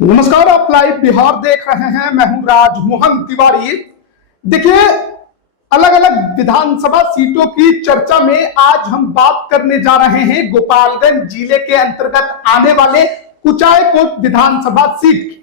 नमस्कार, आप लाइव बिहार देख रहे हैं। मैं हूं राजमोहन तिवारी। देखिए, अलग अलग विधानसभा सीटों की चर्चा में आज हम बात करने जा रहे हैं गोपालगंज जिले के अंतर्गत आने वाले कुचायकोट विधानसभा सीट की,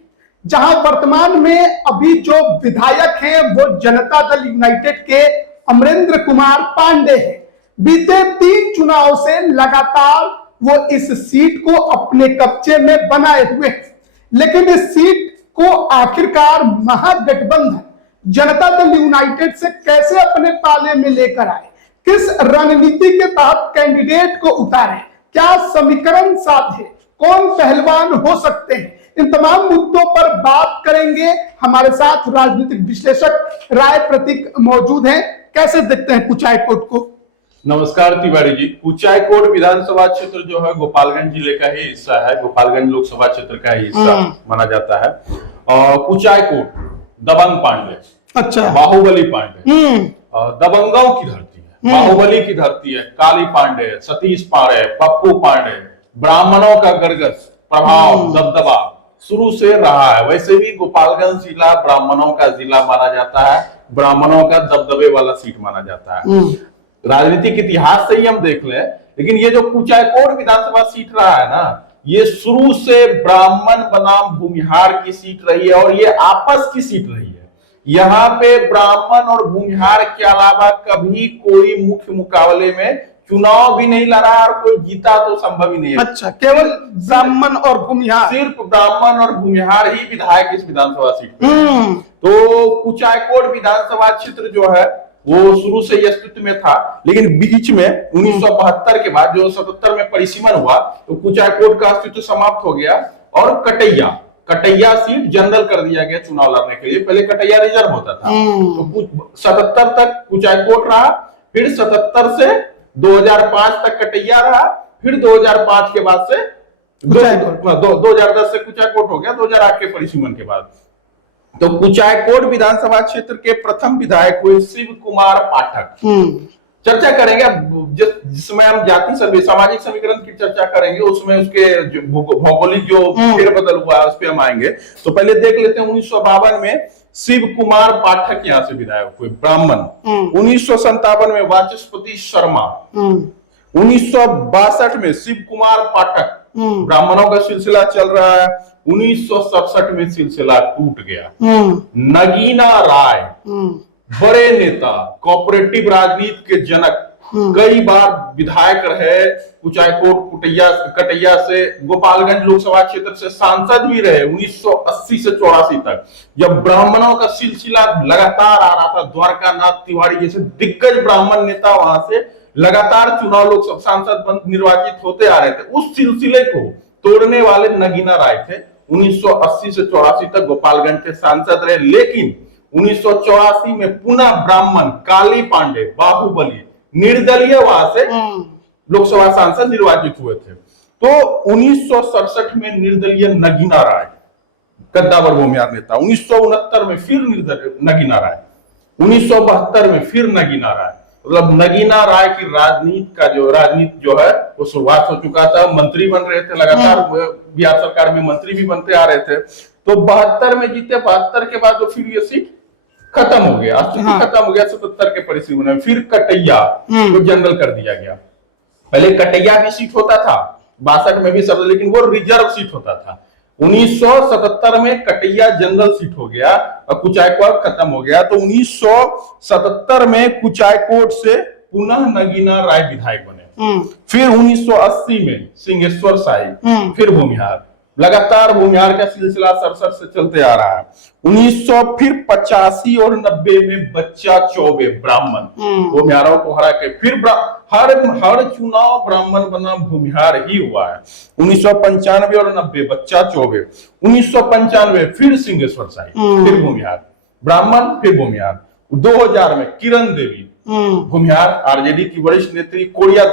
जहां वर्तमान में अभी जो विधायक हैं वो जनता दल यूनाइटेड के अमरेंद्र कुमार पांडे हैं। बीते 3 चुनाव से लगातार वो इस सीट को अपने कब्जे में बनाए हुए हैं, लेकिन इस सीट को आखिरकार महागठबंधन जनता दल यूनाइटेड से कैसे अपने पाले में लेकर आए, किस रणनीति के तहत कैंडिडेट को उतारे, क्या समीकरण साधे, कौन पहलवान हो सकते हैं, इन तमाम मुद्दों पर बात करेंगे। हमारे साथ राजनीतिक विश्लेषक राय प्रतीक मौजूद हैं। कैसे देखते हैं कुचायकोट को? नमस्कार तिवारी जी। कुचायकोट विधानसभा क्षेत्र जो है गोपालगंज जिले का ही हिस्सा है, गोपालगंज लोकसभा क्षेत्र का ही हिस्सा माना जाता है। और कुचायकोट दबंग पांडे, अच्छा, बाहुबली पांडे, दबंगों की धरती है, बाहुबली की धरती है। काली पांडे, सतीश पांडे, पप्पू पांडे, ब्राह्मणों का गरगस प्रभाव दबदबा शुरू से रहा है। वैसे भी गोपालगंज जिला ब्राह्मणों का जिला माना जाता है, ब्राह्मणों का दबदबे वाला सीट माना जाता है। राजनीतिक इतिहास से ही हम देख लें, लेकिन ये जो कुचायकोट विधानसभा सीट रहा है ना, ये शुरू से ब्राह्मण बनाम भूमिहार की सीट रही है और ये आपस की सीट रही है। यहाँ पे ब्राह्मण और भूमिहार के अलावा कभी कोई मुख्य मुकाबले में चुनाव भी नहीं लड़ा और कोई जीता तो संभव ही नहीं है। अच्छा, केवल ब्राह्मण और भूमिहार, सिर्फ ब्राह्मण और भूमिहार ही विधायक इस विधानसभा सीट पे। तो कुचायकोट विधानसभा क्षेत्र जो है वो शुरू से अस्तित्व में था, लेकिन बीच में 1972 के बाद जो 77 में परिसीमन हुआ तो कुचायकोट का अस्तित्व समाप्त हो गया और कटैया सीट जनरल कर दिया गया चुनाव लड़ने के लिए। पहले कटैया रिजर्व होता था। तो 77 तक कुचायकोट रहा, फिर 77 से 2005 तक कटैया रहा, फिर 2005 के बाद से 2010 से कुचायकोट हो गया, 2008 के परिसीमन के बाद। तो कुचायकोट विधानसभा क्षेत्र के प्रथम विधायक हुए शिव कुमार पाठक। चर्चा करेंगे जिसमें हम जाति सामाजिक समीकरण की चर्चा करेंगे, उसमें उसके भौगोलिक जो फेरबदल हुआ है उस पर हम आएंगे। तो पहले देख लेते हैं 1952 में शिव कुमार पाठक यहाँ से विधायक हुए, ब्राह्मण। 1957 में वाचस्पति शर्मा, 1962 में शिव कुमार पाठक, ब्राह्मणों का सिलसिला चल रहा है। 1967 में सिलसिला टूट गया। नगीना राय, बड़े नेता, कोऑपरेटिव राजनीति के जनक, कई बार विधायक रहे, कुचायकोट कटैया से, गोपालगंज लोकसभा क्षेत्र से सांसद भी रहे 1980 से 84 तक, जब ब्राह्मणों का सिलसिला लगातार आ रहा था। द्वारकानाथ तिवारी जैसे दिग्गज ब्राह्मण नेता वहां से लगातार चुनाव लोकसभा सांसद निर्वाचित होते आ रहे थे। उस सिलसिले को तोड़ने वाले नगीना राय थे। 1980 से 84 तक गोपालगंज के सांसद रहे, लेकिन 1984 में पुनः ब्राह्मण काली पांडे, बाहुबली, निर्दलीय वहां से लोकसभा सांसद निर्वाचित हुए थे। तो 1967 में निर्दलीय नगीना राय, कद्दावर भूमिहार नेता। 1969 में फिर नगीना राय, 1972 में फिर नगीना राय। मतलब नगीना राय की राजनीति जो है वो शुरुआत हो चुका था। मंत्री बन रहे थे लगातार, बिहार सरकार में मंत्री भी बनते आ रहे थे। तो 72 में जीते, 72 के बाद तो फिर ये सीट खत्म हो गया, खत्म हो गया 77 के परिसीमन में। फिर कटैया को जनरल कर दिया गया। पहले कटैया भी सीट होता था, 62 में भी सब, लेकिन वो रिजर्व सीट होता था। 1977 में कटैया जनरल सीट हो गया और कुचायकोट खत्म हो गया। तो 1977 में कुचायकोट से पुनः नगीना राय विधायक बने। फिर 1980 में सिंहेश्वर शाही, फिर भूमिहार। लगातार भूमिहार का सिलसिला सरसर से चलते आ रहा है। 1985 और 90 में बच्चा चौबे, ब्राह्मण, भूमिहारों को हरा के फिर हर चुनाव ब्राह्मण बनाम भूमिहार ही हुआ है। 1995 और 90 बच्चा चौबे, 1995 फिर सिंहेश्वर शाही, फिर भूमिहार, ब्राह्मण, फिर भूमिहार। 2000 में किरण देवी, भूमिहार, आरजेडी की वरिष्ठ नेत्री। कोरिया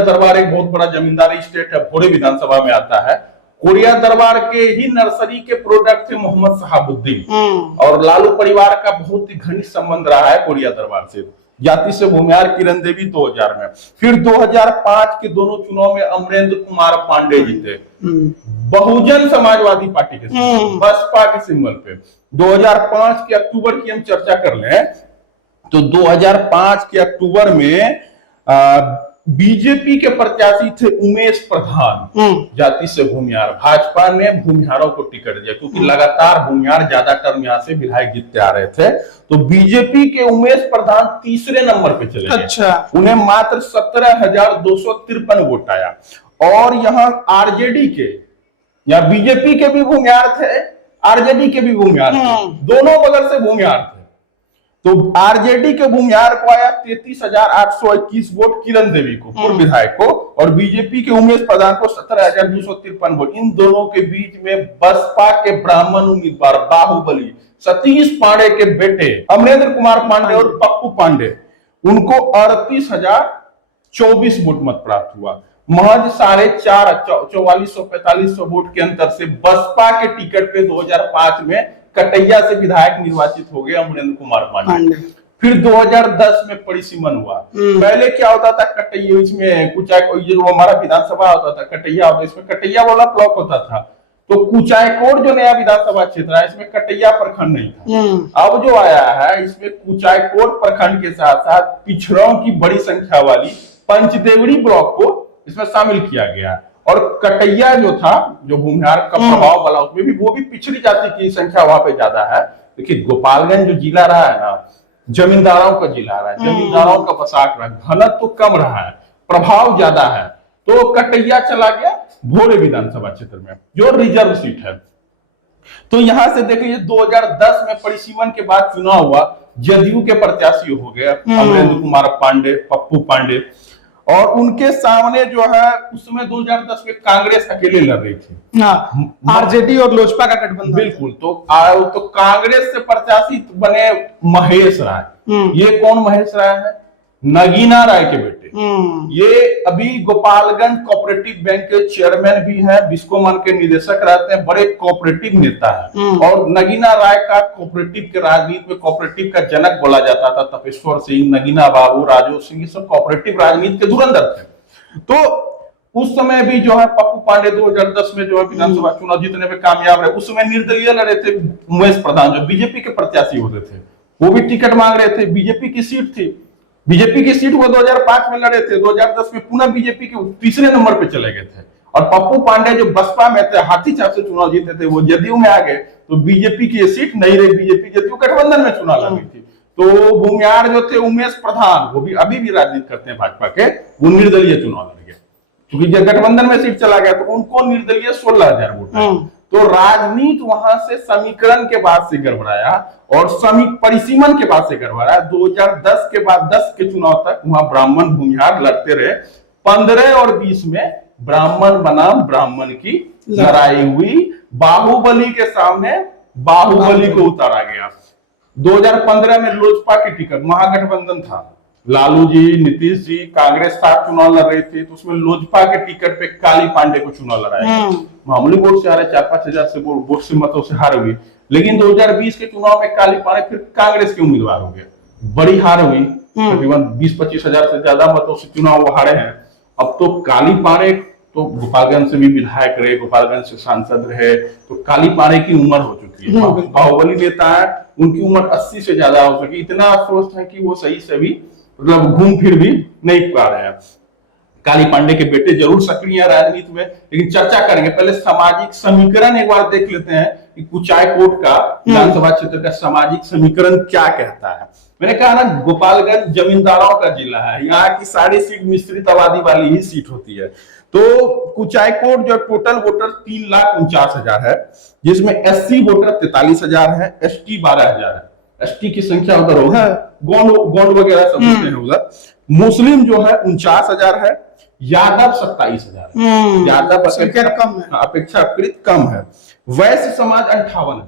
दरबार एक बहुत बड़ा जमींदारी स्टेट है, भोरे विधानसभा में आता है। कोरिया दरबार के ही नर्सरी के प्रोडक्ट थे मोहम्मद शहाबुद्दीन, और लालू परिवार का बहुत ही घनिष्ठ संबंध रहा है कोरिया दरबार से। जाति से भूमिहार किरण देवी 2000 में। फिर 2005 के दोनों चुनाव में अमरेंद्र कुमार पांडे जीते बहुजन समाजवादी पार्टी के बसपा के सिंबल पे। 2005 के अक्टूबर की हम चर्चा कर लें तो 2005 के अक्टूबर में बीजेपी के प्रत्याशी थे उमेश प्रधान, जाति से भूमिहार। भाजपा ने भूमिहारों को टिकट दिया क्योंकि लगातार भूमिहार ज्यादा टर्म यहाँ से विधायक जीतते आ रहे थे, तो बीजेपी के उमेश प्रधान तीसरे नंबर पे चले गए। अच्छा। उन्हें मात्र 17,253 वोट आया। और यहाँ आरजेडी के या बीजेपी के भी भूमिहार थे, आरजेडी के भी भूमिहार थे, दोनों बगल से भूमिहार थे। तो आरजेडी के भूमिहार को आया 33,821 वोट किरण देवी को, पूर्व विधायक को, और बीजेपी के उमेश प्रधान को 17,253 वोट। इन दोनों के बीच में बसपा के ब्राह्मण उम्मीदवार बाहुबली सतीश पांडे के बेटे अमरेंद्र कुमार पांडे और पप्पू पांडे, उनको 38,024 वोट मत प्राप्त हुआ। महज 4,45 वोट के अंतर से बसपा के टिकट पे 2005 में कटैया से विधायक निर्वाचित हो गए अमरेंद्र कुमार पांडे। फिर 2010 में परिसीमन हुआ। पहले क्या होता था, कटैया इसमें जो हमारा विधानसभा होता था कटैया होता, इसमें कटैया वाला ब्लॉक होता था, तो कुचायकोट जो नया विधानसभा क्षेत्र है इसमें कटैया प्रखंड नहीं था। अब जो आया है इसमें कुचायकोट प्रखंड के साथ साथ पिछड़ों की बड़ी संख्या वाली पंचदेवड़ी ब्लॉक को इसमें शामिल किया गया। और कटैया जो था, जो भूमिहार का प्रभाव वाला, उसमें भी वो भी पिछड़ी जाति की संख्या वहां पे ज्यादा है। देखिए गोपालगंज जो जिला रहा है ना, जमींदारों का जिला रहा है, जमींदारों का बसाक रहा है, घनत्व तो कम रहा है, प्रभाव ज्यादा है, तो कटैया चला गया भोरे विधानसभा क्षेत्र में जो रिजर्व सीट है। तो यहां से देख लीजिए 2010 में परिसीमन के बाद चुनाव हुआ, जदयू के प्रत्याशी हो गए अमरेंद्र कुमार पांडे, पप्पू पांडे, और उनके सामने जो है उस समय 2010 में कांग्रेस अकेले लड़ रही थी, आरजेडी और लोजपा का गठबंधन। बिल्कुल। तो कांग्रेस से प्रत्याशी बने महेश राय। ये कौन महेश राय है? नगीना राय के बेटे। ये अभी गोपालगंज कोऑपरेटिव बैंक के चेयरमैन भी हैं, बिस्कोमान के निदेशक रहते हैं, बड़े कोऑपरेटिव नेता है। और नगीना राय का कोऑपरेटिव के राजनीति में कोऑपरेटिव का जनक बोला जाता था। तपेश्वर सिंह, नगीना बाबू, राजू सिंह, ये सब कोऑपरेटिव राजनीति के धुरंधर थे। तो उस समय भी जो है पप्पू पांडे 2010 में जो है विधानसभा चुनाव जीतने में कामयाब रहे। उस समय निर्दलीय लड़े थे उमेश प्रधान, जो बीजेपी के प्रत्याशी होते थे, वो भी टिकट मांग रहे थे। बीजेपी की सीट थी, बीजेपी की सीट वो 2005 में लड़े थे, 2010 में पुनः बीजेपी के तीसरे नंबर पे चले गए थे। और पप्पू पांडे जो बसपा में थे, हाथी चाप से चुनाव जीते थे, वो जदयू में आ गए, तो बीजेपी की ये सीट नहीं रही। बीजेपी जदयू गठबंधन में चुनाव लड़ी थी। तो भूमिहार जो थे उमेश प्रधान, वो भी अभी भी राजनीति करते हैं भाजपा के, वो निर्दलीय चुनाव लड़ गए क्योंकि जब गठबंधन में सीट चला गया तो उनको निर्दलीय 16,000 वोट। तो राजनीति वहां से समीकरण के बाद से गड़बड़ाया और परिसीमन के बाद से गड़बड़ाया। 2010 के बाद 10 के चुनाव तक वहां ब्राह्मण भूमिहार लड़ते रहे। 15 और 20 में ब्राह्मण बनाम ब्राह्मण की लड़ाई हुई। बाहुबली के सामने बाहुबली को उतारा गया। 2015 में लोजपा की टिकट, महागठबंधन था, लालू जी, नीतीश जी, कांग्रेस साथ चुनाव लड़ रही थी, तो उसमें लोजपा के टिकट पे काली पांडे को चुनाव लड़ाया। मामूली वोट से हारे, 4-5 हजार से वोट से मतों से हार हुई। लेकिन 2020 के चुनाव में काली पांडे फिर कांग्रेस के उम्मीदवार हो गए, बड़ी हार हुई, तकरीबन 20-25 हजार से ज्यादा मतों से चुनाव वो हारे हैं। अब तो काली पांडे तो गोपालगंज से भी विधायक रहे, गोपालगंज से सांसद रहे, तो काली पांडे की उम्र हो चुकी है। बाहुबली नेता है, उनकी उम्र 80 से ज्यादा हो चुकी, इतना स्वस्थ है कि वो सही से भी मतलब घूम फिर भी नहीं पा रहे हैं। काली पांडे के बेटे जरूर सक्रिय है राजनीति में, लेकिन चर्चा करेंगे। पहले सामाजिक समीकरण एक बार देख लेते हैं कि कुचायकोट का विधानसभा क्षेत्र का सामाजिक समीकरण क्या कहता है। मैंने कहा ना, गोपालगंज जमींदारों का जिला है, यहाँ की सारी सीट मिश्रित आबादी वाली ही सीट होती है। तो कुचायकोट जो टोटल वोटर 3,49,000 है, जिसमें एससी वोटर 43,000 है, एसटी 12,000 है। एसटी की संख्या उधर होगा, गोंड वगैरह सब होते हैं उधर। मुस्लिम जो है 49,000 है, यादव 27,000 है। यादव अपेक्षाकृत कम है। वैश्य समाज 58,000 है,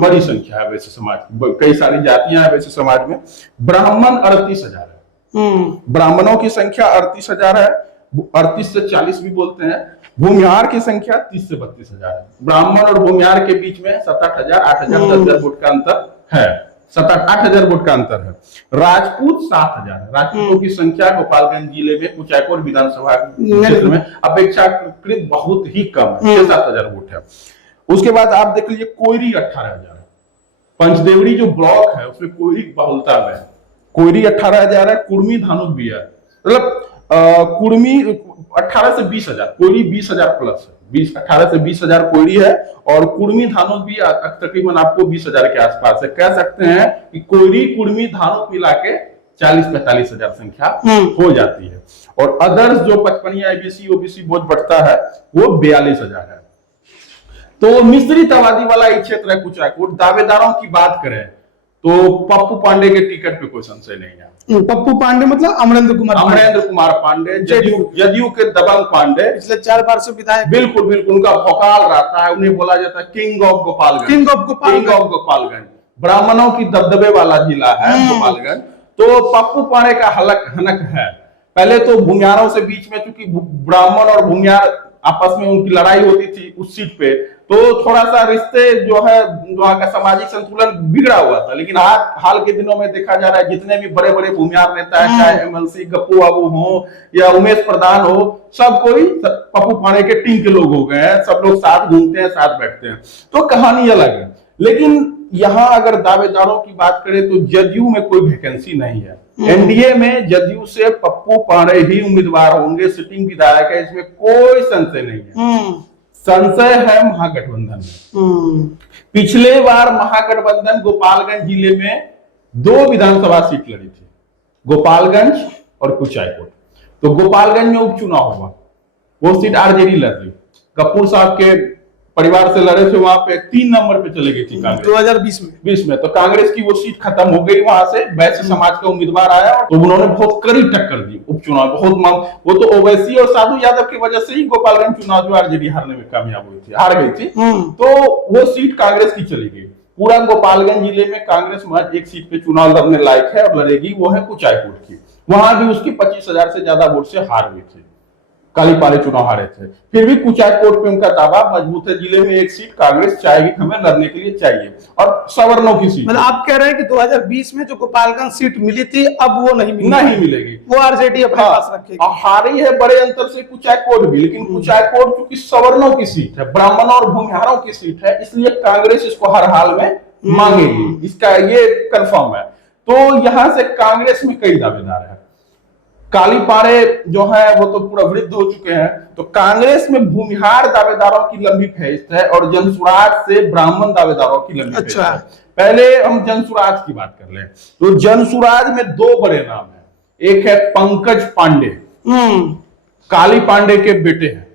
बड़ी संख्या है वैश्य समाज, कई सारी जातियां हैं वैश्य समाज में। ब्राह्मण 38,000 है, ब्राह्मणों की संख्या 38,000 है, 38 से 40 भी बोलते हैं। भूमिहार की संख्या 30 से 32,000 है। ब्राह्मण और भूमिहार के बीच में 7,000, 8,000, 10,000 वोट का अंतर है। 7-8 हजार वोट का अंतर है। राजपूत 7 हजार है। राजपूतों की संख्या गोपालगंज जिले में कुचायकोट विधानसभा क्षेत्र में अपेक्षाकृत बहुत ही कम है, 6-7 हजार वोट है। उसके बाद आप देख लीजिए कोयरी 18 हजार है। पंचदेवड़ी जो ब्लॉक है उसमें कोयरी बहुलता में कोयरी 18 हजार है। कुर्मी धानुक भी है, मतलब कुर्मी 18 से 20 हजार, कोयरी 20 हजार प्लस है। 18 से 20 हजार कोयरी है और कुर्मी धानुक भी तकरीबन आपको 20 हजार के आसपास है। कह सकते हैं कि कोयरी कुर्मी धानुक मिला के 40-45 हजार संख्या हो जाती है। और अदर्स जो 55 एबीसी ओबीसी वोट बढ़ता है वो 42 हजार है। तो मिश्रित आबादी वाला ये क्षेत्र है कुचायकोट। दावेदारों की बात करें तो पप्पू पांडे के टिकट पे कोई संशय नहीं है। पप्पू पांडे मतलब अमरेंद्र कुमार पांडे, जदयू के दबंग पांडे, पिछले 4 बार से विधायक। बिल्कुल बिल्कुल, उनका भौकाल रहता है। उन्हें बोला जाता है किंग ऑफ गोपालगंज। ब्राह्मणों की दबदबे वाला जिला है गोपालगंज। तो पप्पू पांडे का हनक है। पहले तो भूमियारों से बीच में, चूंकि ब्राह्मण और भूमियार आपस में उनकी लड़ाई होती थी उस सीट पे, तो थोड़ा सा रिश्ते जो है वहां का सामाजिक संतुलन बिगड़ा हुआ था। लेकिन हाल के दिनों में देखा जा रहा है जितने भी बड़े बड़े भूमियार नेता है, चाहे एमएलसी गप्पू बाबू हो या उमेश प्रधान हो, सब कोई पप्पू पांडे के टीम के लोग हो गए हैं। सब लोग साथ घूमते हैं, साथ बैठते हैं, तो कहानी अलग है। लेकिन यहाँ अगर दावेदारों की बात करें तो जदयू में कोई वैकेंसी नहीं है। एनडीए में जदयू से पप्पू पांडे ही उम्मीदवार होंगे, सिटिंग विधायक है, इसमें कोई संशय नहीं है। संशय है महागठबंधन में। पिछले बार महागठबंधन गोपालगंज जिले में 2 विधानसभा सीट लड़ी थी, गोपालगंज और कुचायकोट। तो गोपालगंज में उपचुनाव हुआ, वो सीट आरजेडी लड़ रही, कपूर साहब के परिवार से लड़े थे, वहां पे 3 नंबर पे चले गई थी कांग्रेस 2020 में। तो कांग्रेस की वो सीट खत्म हो गई, वहां से वैश्य समाज का उम्मीदवार आया तो उन्होंने बहुत कड़ी टक्कर दी उपचुनाव। वो तो ओवैसी और साधु यादव की वजह से ही गोपालगंज चुनाव जो आरजेडी हारने में कामयाब हुई थी, हार गई थी। तो वो सीट कांग्रेस की चली गई। पूरा गोपालगंज जिले में कांग्रेस महज एक सीट पे चुनाव लड़ने लायक है और लड़ेगी, वो है कुचायकोट की। वहां भी उसकी 25 हजार से ज्यादा वोट से हार हुई थी, कालीपाले चुनाव हारे थे। फिर भी कुचायकोट पे उनका दावा मजबूत है। जिले में एक सीट कांग्रेस चाहेगी, हमें लड़ने के लिए चाहिए, और सवर्णों की सीट। मतलब आप कह रहे हैं कि 2020 में जो गोपालगंज सीट मिली थी अब वो नहीं मिलेगी, वो आरजेडी अपने पास रखेगी। हारी है बड़े अंतर से कुचायकोट भी, लेकिन कुचायकोट क्योंकि सवर्णों की सीट है, ब्राह्मणों और भूमिहारों की सीट है, इसलिए कांग्रेस इसको हर हाल में मांगेगी, इसका ये कंफर्म है। तो यहां से कांग्रेस में कई दावेदार है। कालीपाड़े जो है वो तो पूरा वृद्ध हो चुके हैं। तो कांग्रेस में भूमिहार दावेदारों की लंबी फहरिस्त है और जनसुराज से ब्राह्मण दावेदारों की लंबी फहरिस्त है। पहले हम जनसुराज की बात कर लें तो जनसुराज में 2 बड़े नाम है। एक है पंकज पांडे, काली पांडे के बेटे हैं।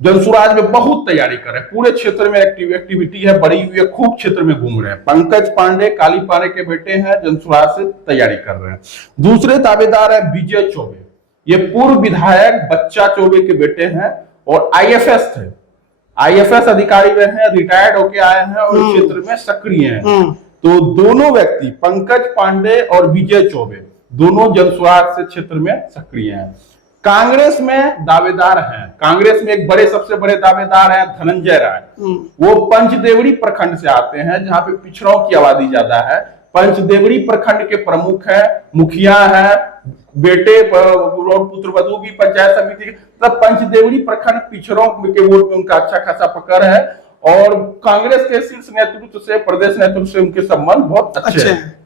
जनसुराज में बहुत तैयारी कर रहे हैं, पूरे क्षेत्र में एक्टिविटी है, बड़ी हुई है, खूब क्षेत्र में घूम रहे हैं। पंकज पांडे काली पांडे के बेटे हैं, जनसुराज से तैयारी कर रहे हैं। दूसरे दावेदार है विजय चौबे, ये पूर्व विधायक बच्चा चौबे के बेटे हैं और आईएफएस थे, आईएफएस अधिकारी रहे हैं, रिटायर्ड होके आए हैं और क्षेत्र में सक्रिय हैं। तो दोनों व्यक्ति पंकज पांडे और विजय चौबे दोनों जनसुराज से क्षेत्र में सक्रिय हैं। कांग्रेस में दावेदार हैं, कांग्रेस में एक सबसे बड़े दावेदार हैं धनंजय राय। वो पंचदेवड़ी प्रखंड से आते हैं जहां पे पिछड़ों की आबादी ज्यादा है। पंचदेवड़ी प्रखंड के प्रमुख है, मुखिया है, बेटे पुत्रवधू भी पंचायत समिति, मतलब पंचदेवड़ी प्रखंड पिछड़ों के वोट में उनका अच्छा खासा पकड़ है और कांग्रेस के शीर्ष नेतृत्व से, प्रदेश नेतृत्व से उनके संबंध बहुत अच्छे हैं।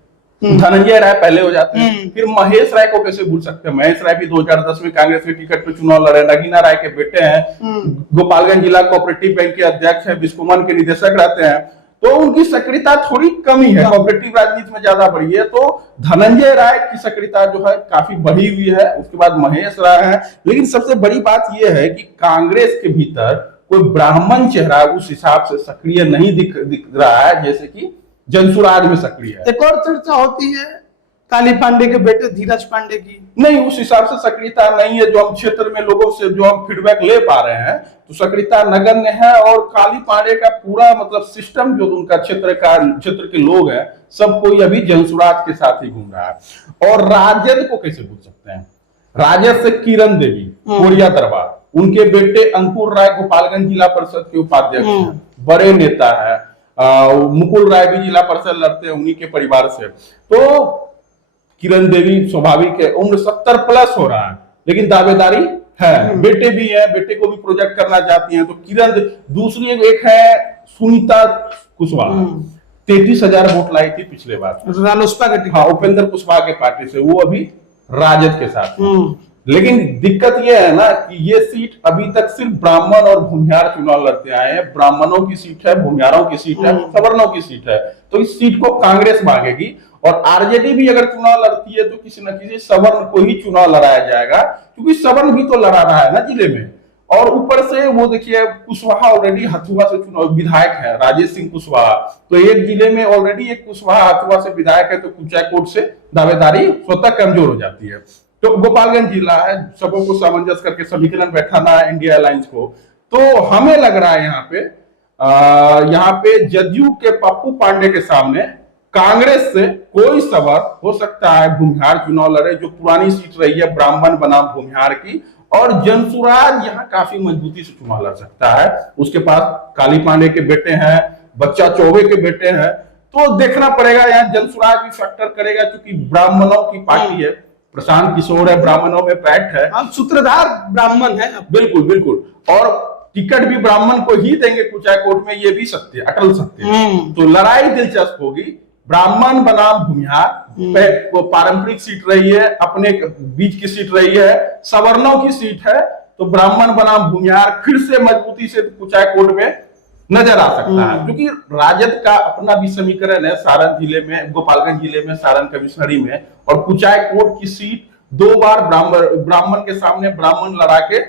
धनंजय राय पहले हो जाते हैं। फिर महेश राय को कैसे भूल सकते हैं, महेश राय भी 2010 में कांग्रेस के टिकट पे चुनाव लड़े, नगीना राय के बेटे हैं, गोपालगंज जिला कोऑपरेटिव बैंक के अध्यक्ष है, बिस्कोमान के निदेशक रहते हैं। तो उनकी सक्रियता थोड़ी कमी है, कोऑपरेटिव राजनीति में ज्यादा बढ़ी है। तो धनंजय राय की सक्रियता जो है काफी बढ़ी हुई है। उसके बाद महेश राय है। लेकिन सबसे बड़ी बात यह है कि कांग्रेस के भीतर कोई ब्राह्मण चेहरा उस हिसाब से सक्रिय नहीं दिख रहा है जैसे कि जनसुराज में सक्रिय है। एक और चर्चा होती है काली पांडे के बेटे धीरज पांडे की, नहीं उस हिसाब से सक्रियता नहीं है। जो हम क्षेत्र में लोगों से जो हम फीडबैक ले पा रहे हैं तो सक्रियता नगण्य है। और काली पांडे का पूरा मतलब सिस्टम जो उनका क्षेत्र के लोग हैं, सब कोई अभी जनसुराज के साथ ही घूम रहा है। और राजद को कैसे भूल सकते हैं, राजद से किरण देवी कोरिया दरबार, उनके बेटे अंकुर राय गोपालगंज जिला परिषद के उपाध्यक्ष हैं, बड़े नेता है। मुकुल राय भी जिला परिषद लड़ते हैं, उन्हीं के परिवार से। तो किरण देवी स्वाभाविक है, उम्र 70 प्लस हो रहा है, लेकिन दावेदारी है, बेटे भी है, बेटे को भी प्रोजेक्ट करना चाहती हैं। तो किरण, दूसरी एक है सुनीता कुशवाहा, 33,000 वोट लाई थी पिछले बार रालोसपा के, हाँ, उपेंद्र कुशवाहा के पार्टी से, वो अभी राजद के साथ है। लेकिन दिक्कत यह है ना कि ये सीट अभी तक सिर्फ ब्राह्मण और भूमिहार चुनाव लड़ते आए हैं। ब्राह्मणों की सीट है, भूमिहारों की सीट है, सवर्णों की सीट है, तो इस सीट को कांग्रेस मांगेगी। और आरजेडी भी अगर चुनाव लड़ती है तो किसी न किसी सवर्ण को ही चुनाव लड़ाया जाएगा, क्योंकि सवर्ण भी तो लड़ा रहा है ना जिले में। और ऊपर से वो देखिए, कुशवाहा ऑलरेडी हथुआ से चुनाव विधायक है, राजेश सिंह कुशवाहा, तो एक जिले में ऑलरेडी एक कुशवाहा हथुआ से विधायक है, तो कुचायकोट से दावेदारी स्वतः कमजोर हो जाती है। तो गोपालगंज जिला है, सबों को सामंजस्य करके समीकरण बैठाना है इंडिया अलायंस को। तो हमें लग रहा है यहाँ पे जदयू के पप्पू पांडे के सामने कांग्रेस से कोई सवाल हो सकता है भूमिहार चुनाव लड़े, जो पुरानी सीट रही है ब्राह्मण बनाम भूमिहार की। और जनसुराज यहाँ काफी मजबूती से चुनाव लड़ सकता है, उसके पास काली पांडे के बेटे हैं, बच्चा चौबे के बेटे हैं, तो देखना पड़ेगा यहाँ जनसुराज भी फैक्टर करेगा, क्योंकि ब्राह्मणों की पार्टी है, प्रशांत किशोर है, ब्राह्मणों में पैठ है, हम सूत्रधार ब्राह्मण है। बिल्कुल बिल्कुल, और टिकट भी ब्राह्मण को ही देंगे कुचायकोट में, ये भी सत्य, अटल सत्य है। तो लड़ाई दिलचस्प होगी, ब्राह्मण बनाम भूमिहार, पारंपरिक सीट रही है, अपने बीच की सीट रही है, सवर्णों की सीट है, तो ब्राह्मण बनाम भूमिहार फिर से मजबूती से कुचायकोट में नजर आ सकता है। क्योंकि राजद का अपना भी समीकरण है, सारण जिले में, गोपालगंज जिले में, सारण कमिश्नरी में, और कुचायकोट की सीट 2 बार ब्राह्मण के सामने ब्राह्मण लड़ा के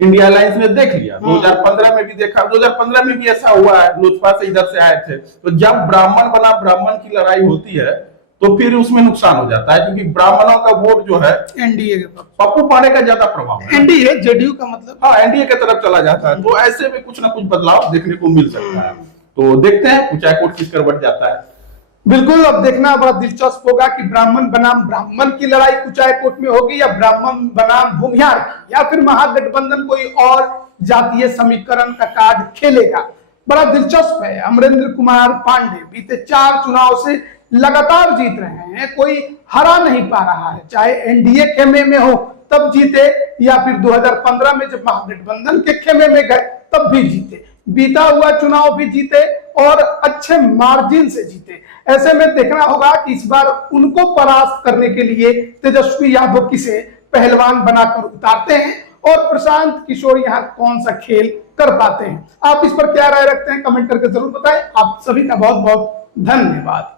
इंडिया अलायंस ने देख लिया। 2015 में भी देखा, 2015 में भी ऐसा हुआ है, लोजपा से इधर से आए थे। तो जब ब्राह्मण बना ब्राह्मण की लड़ाई होती है तो फिर उसमें नुकसान हो जाता है, क्योंकि ब्राह्मणों का वोट जो है एनडीए के, पप्पू पांडे का ज्यादा प्रभाव है, एनडीए जेडीयू का मतलब, हाँ, एनडीए की तरफ चला जाता है। तो ऐसे में कुछ ना कुछ बदलाव देखने को मिल सकता है। तो देखते हैं कुचायकोट किस करवट जाता है। बिल्कुल, अब देखना बड़ा दिलचस्प होगा कि ब्राह्मण बनाम ब्राह्मण की लड़ाई कुचायकोट में होगी, या ब्राह्मण बनाम भूमिहार की, या फिर महागठबंधन कोई और जातीय समीकरण का कार्ड खेलेगा। बड़ा दिलचस्प है। अमरेंद्र कुमार पांडे बीते 4 चुनाव से लगातार जीत रहे हैं, कोई हरा नहीं पा रहा है, चाहे एनडीए खेमे में हो तब जीते, या फिर 2015 में जब महागठबंधन के खेमे में गए तब भी जीते, बीता हुआ चुनाव भी जीते और अच्छे मार्जिन से जीते। ऐसे में देखना होगा कि इस बार उनको परास्त करने के लिए तेजस्वी यादव किसे पहलवान बनाकर उतारते हैं, और प्रशांत किशोर यहाँ कौन सा खेल कर पाते हैं। आप इस पर क्या राय रखते हैं, कमेंट करके जरूर बताएं। आप सभी का बहुत बहुत धन्यवाद।